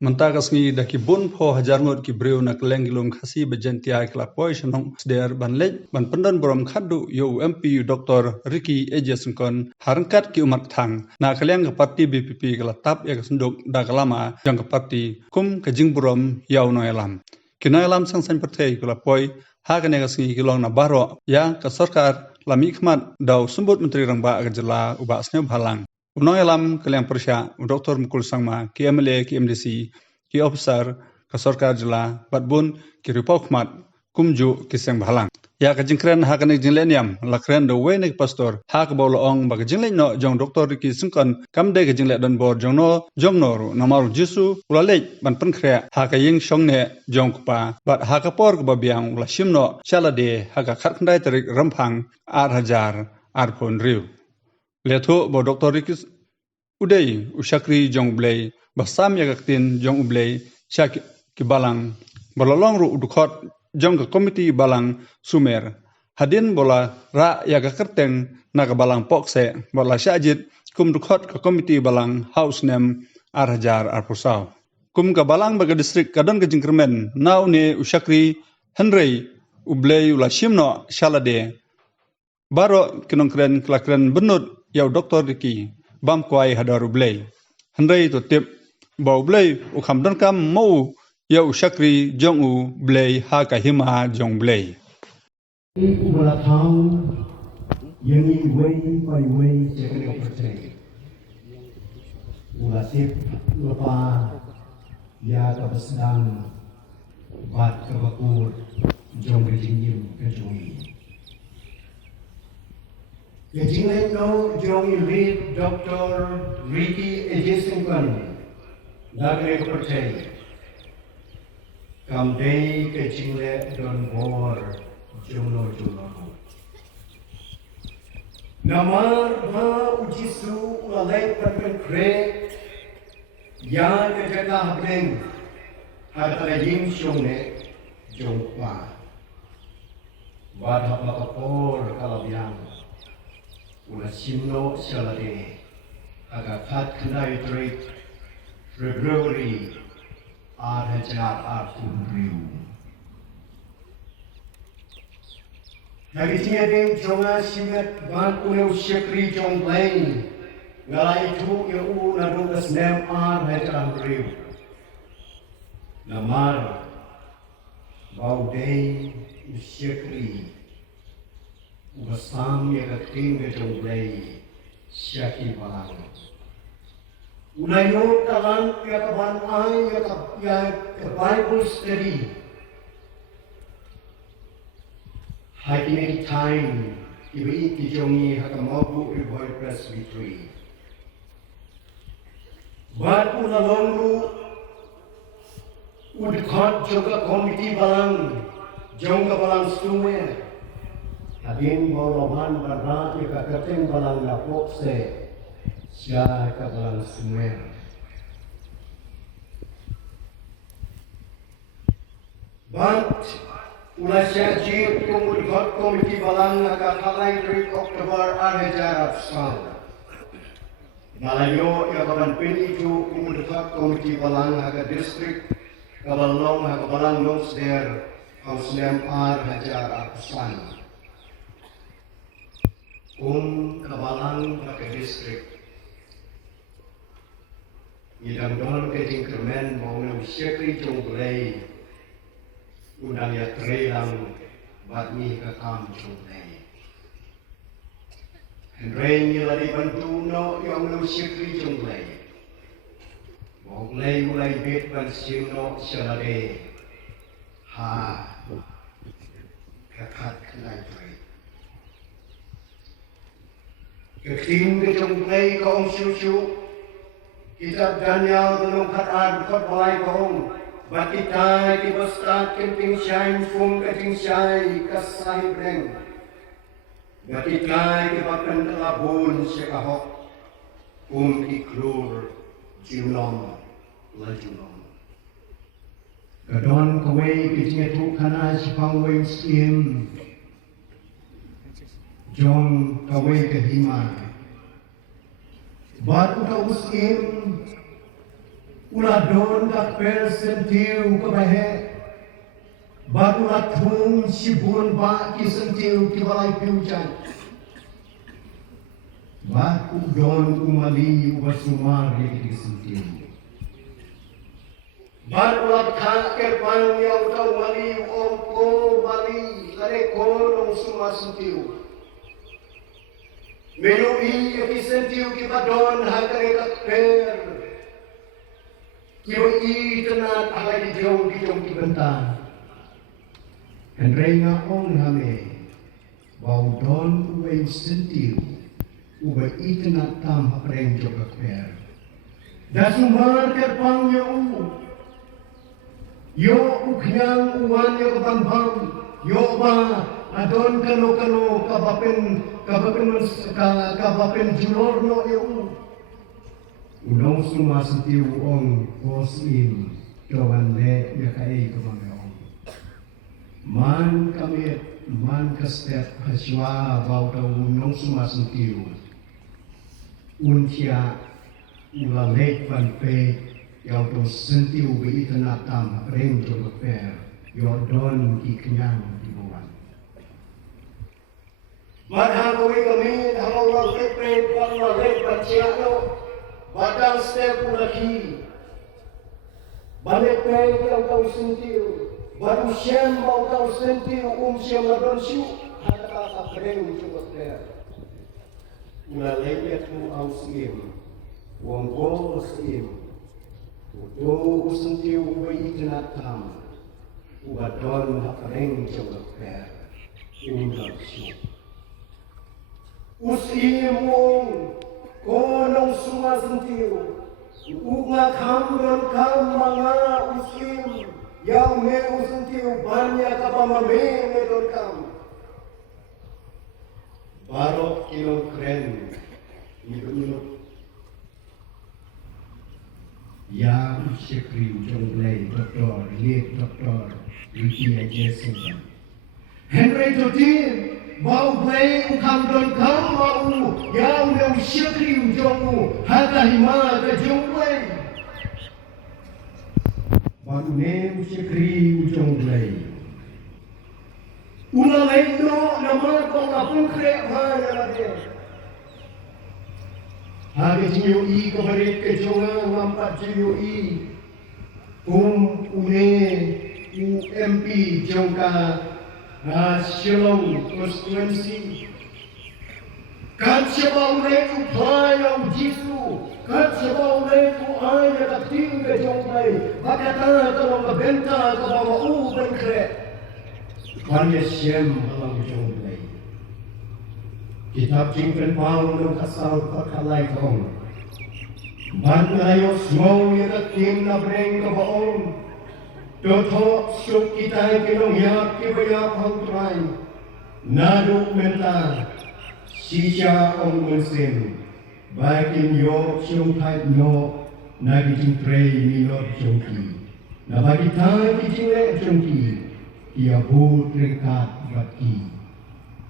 Menta kasngi dah ki bun pho hajar ngot ki breu na keleng gilum khasi bejentia kla poi shanong sder ban lej ban pendan borom khadu yo MP Dr. Ricky Ejesnkon harangkat ki umat thang na keleng ke parti BPP kala tap ya senduk da kalama yang ke parti kum ke jing borom yau no elam kina elam sang san pertei kala poi ha ka ne kasngi kilong na baro ya ka sarkar lami khmat daw sumbut menteri rangba ka jela uba sne bhalang Unang alam kalian persya Dr. Mukul Sangma ki MLA ki MDC ki officer ka sarkar jela batbun ki ripokmat kumju ki seng bhalang ya ka jingkren ha kan jingleniam lakren do we nek pastor ha ka bolo ong ba jinglen no jong Dr. ki singkon kamde ka jingle don bor jong no namaru jisu ulalej ban penkhre ha ka ying shongne jong pa bat ha ka por ka biang ula shimno chalade ha ka khatndai tarik rampang 8,000 arpon riu Letho bo Dr. Rikis Udai Ushakri Jong Blay Basam Yagaktin Jong Ublay Syak Kibalang Bololong Ru Udukot Jong Komiti Balang Sumer Hadin bola Ra Yagakerteng Naga Balang Pokse Bola Syajit Kum Dukot ke Komiti Balang House Nem Arhajar Arpusau Kum ka Balang baga distrik Kadon ke Jingkermen Nau ne Ushakri Henry Ublay Ula Shimno Shalade Baro kinongkren kelakren benut yau Dr. Riki bam kuai hadar ublay. Hendai to tip bau blay ukam dan kam mau yau syakri jong u blay ha kahima jong blay. Ula thang yang ini way by way jangan percaya. Ula tip lupa ya kebesadang bat kebakur jong berjingim kejongi. Kejinglet no jong lead Dr. Ricky Ejesnkon nagre percaya. Kamdei kejinglet don bor jono. Namar ma ujisu ulalai permen kre ya kejaga habeng hadala ying shongne jongpa. Wadha bakapor kalabiang. Ula simno salade aga khat khnai trik February 8,000 Hari tiada jonga simet ban ulau syakri jong lain ngalai tu eu nadu kesnem 8,000 Namar bau day syakri Basam ya kating ke jonglei syaki balang. Unai no talan ya kaban ai ya ke Bible study. Hiking time ibi ki jongi hakamabu Revival Presbytery. Bat unalongu udkhot joka komiti balang jongga balang sumer. Hadin boroban barra ika keteng balang lapok se siya ka balang sumer. But ula siya jip kumudhot komiti balang nakakalay 3 October 2009. Malayo ya kaban piniju kumudhot komiti balang haga district kabalong haga balang nos der House Nem 8,000 kabalang ke distrik idang don ke jingkermen mau nam syakri jonglei undang ya trelang batmi ke kam jonglei Henry lari bantu no yang nam syakri jonglei Moglei mulai bit ban sino syalade ha kakat kenai Keting ke jongplay kaong syusyu Kitab Daniel tenung khataan kot balai kaong Bakitai di bastat kemping syai fung keting syai kasai breng Bakitai di bakan telabun syekahok iklur junom lajunom Kadon kawai kijingetu kana sipang weng skim Jong kawai kahima. Bat uta uskim uladon kat per sentiu ke bahe baru atung sibun ba ki sentiu ki balai piujan baku don umali ubasumar ki sentiu baru atak ke pan yang tau mali ongko mali lare kono suma sentiu menui ki sentiu ki badon hakare kat per Kyo i tenat alai di jauh ki bentar. Henrenga ong hame. Bau don uwe sentiu. Uwe i tenat tam hapreng joka kper. Dasumar kerpang yo u. Yo uknyang uwan yo kebanbang. Yo ba adon kano kabapen julorno yo u. Unong suma sentiu ong kosim kawan le ya kai kamang ong man kami man kastet haswa bau tau unong suma sentiu untia ula le pan pe yau to sentiu be itana tam reng to per yo don ki kenyang di bawah marha kami halau le pe pan le pan ciano Badang step lagi, balik pay yang kau sentiu, baru siam mau kau sentiu siam ladon siu, ada apa keren cuba keren. Ngalaiat mu au sim, wong go sim, tu sentiu bayi jenatam, ubadon keren cuba keren, undang siu. Usim wong. Konong suma sentiu, unga kamron kamanga usim, yang me sentiu banyak apa me dorkam. Barok kilo keren, minut. Yang sekri jonglei doktor, lihat doktor, Ricky Ajesin. Henry Totin. Bau play ukam don kam mau yang yang syakri ujomu hata hima ke jonglei baru ne syakri ujong play ulalai no nama kau apun krek mana dia hari jiu I kemarin ke jongang nampak jiu I une UMP jongka Shillong constituency. Kat sebau leku playau jisu, kat sebau leku ayah kating ke jongpai, bakata kalau ngebenta ke bawah bengkre. Kanya siem halang jongpai. Kitab jingpen pau nung kasal pakalai kong. Bangayo smau yang tim na breng ke bawah. Dothok syuk kita kinong yak kibayap hang turay. Naduk menta sisya ong mensim. Bakin yok syung kait nok nagijing trey minor jongki. Nabagi tay kijing le jongki. Ia bud ringkat baki.